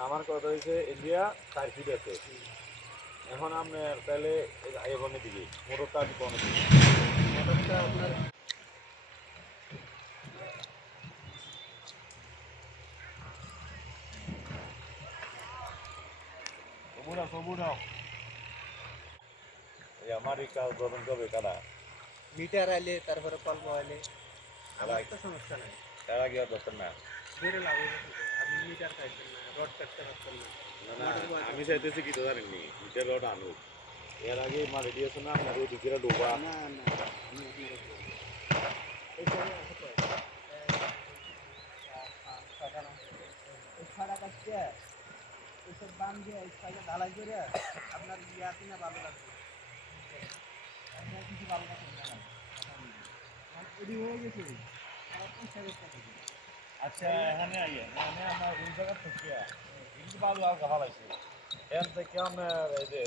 আমার কথা হয়েছে ইন্ডিয়া 4 ফিট আছে। এখন আপনার তাহলে এগোনে দিকে মোটরটা আছে কোন দিকে? মোটরটা আপনার সবুরাও এই আমার এই কাজ ধরুন কবে কাটা মিটার আইলে তারপরে কল আইলে আমার তো সমস্যা নাই। তার আগে আর দরকার না। বেড়ে লাভ হবে আপনি মিটার খাইছেন না, রড কাটতে পারছেন না। না, আমি চাইতেছি কি তো জানেননি মিটার রড আনুক, এর আগে মাল রেডি আছে না আপনার ওই দিকে ডোবা। না না আমি আপনার এই জায়গায় আছে তো এই ছড়া কাটছে এইসব বান দিয়ে এই সাইডে ঢালাই করে আপনার ইয়া কিনা ভালো লাগবে। আপনার কিছু ভালো লাগবে না এডি হয়ে গেছে আর 20,000 টাকা দিবেন। আচ্ছা এখানে আইয়ে এখানে আমার ওই জায়গা থেকে কিন্তু ভালো আর গাফা লাগছে এর থেকে আপনার এই যে